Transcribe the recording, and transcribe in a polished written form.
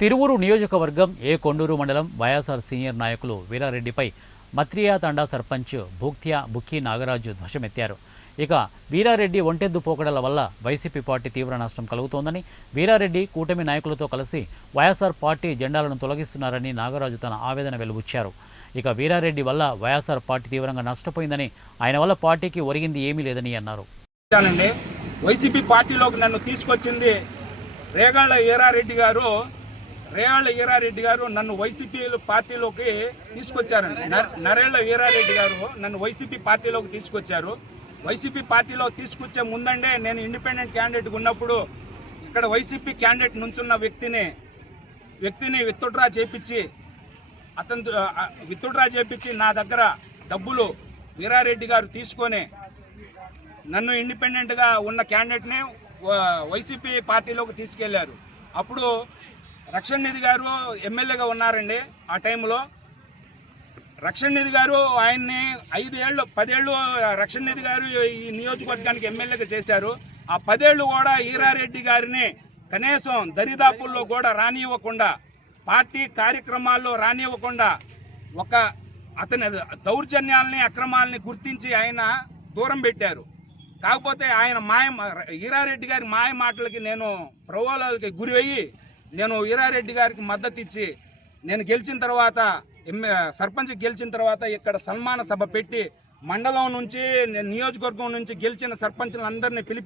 తిరువూరు నియోజకవర్గం ఏ కొండూరు మండలం వైఎస్ఆర్ సీనియర్ నాయకులు వీరారెడ్డిపై మత్రియా తండా సర్పంచ్ బుక్కి నాగరాజు ధ్వజమెత్తారు. ఇక వీరారెడ్డి ఒంటెద్దు పోకడల వల్ల వైసీపీ పార్టీ తీవ్ర నష్టం కలుగుతోందని, వీరారెడ్డి కూటమి నాయకులతో కలిసి వైఎస్ఆర్ పార్టీ జెండాలను తొలగిస్తున్నారని నాగరాజు తన ఆవేదన వెలుబుచ్చారు. ఇక వీరారెడ్డి వల్ల వైఎస్ఆర్ పార్టీ తీవ్రంగా నష్టపోయిందని, ఆయన వల్ల పార్టీకి ఒరిగింది ఏమీ లేదని అన్నారు. వైసీపీ పార్టీలోకి నన్ను తీసుకొచ్చింది రేగాళ్ల వీరారెడ్డి గారు నన్ను వైసీపీ పార్టీలోకి తీసుకొచ్చారండి. నరేళ్ల వీరారెడ్డి గారు నన్ను వైసీపీ పార్టీలోకి తీసుకొచ్చారు. వైసీపీ పార్టీలో తీసుకొచ్చే ముందండే నేను ఇండిపెండెంట్ క్యాండిడేట్గా ఉన్నప్పుడు ఇక్కడ వైసీపీ క్యాండిడేట్ నుంచున్న వ్యక్తిని విత్డ్రా చేపించి నా దగ్గర డబ్బులు వీరారెడ్డి గారు తీసుకొని నన్ను ఇండిపెండెంట్గా ఉన్న క్యాండిడేట్ని వైసీపీ పార్టీలోకి తీసుకెళ్లారు. అప్పుడు రక్షణ నిధి గారు ఎమ్మెల్యేగా ఉన్నారండి. ఆ టైంలో రక్షణ నిధి గారు ఆయన్ని 10 ఏళ్ళు రక్షణ నిధి గారు ఈ నియోజకవర్గానికి ఎమ్మెల్యేగా చేశారు. ఆ 10 ఏళ్ళు కూడా వీరారెడ్డి గారిని కనీసం దరిదాపుల్లో కూడా రానివ్వకుండా, పార్టీ కార్యక్రమాల్లో రానివ్వకుండా, అతని దౌర్జన్యాలని అక్రమాలని గుర్తించి ఆయన దూరం పెట్టారు. కాకపోతే ఆయన వీరారెడ్డి గారి మాయ మాటలకి నేను ప్రలోభాలకి గురి అయ్యి నేను వీరారెడ్డి గారికి మద్దతు ఇచ్చి నేను సర్పంచ్ గెలిచిన తర్వాత ఇక్కడ సన్మాన సభ పెట్టి మండలం నుంచి నియోజకవర్గం నుంచి గెలిచిన సర్పంచ్లందరినీ పిలిపి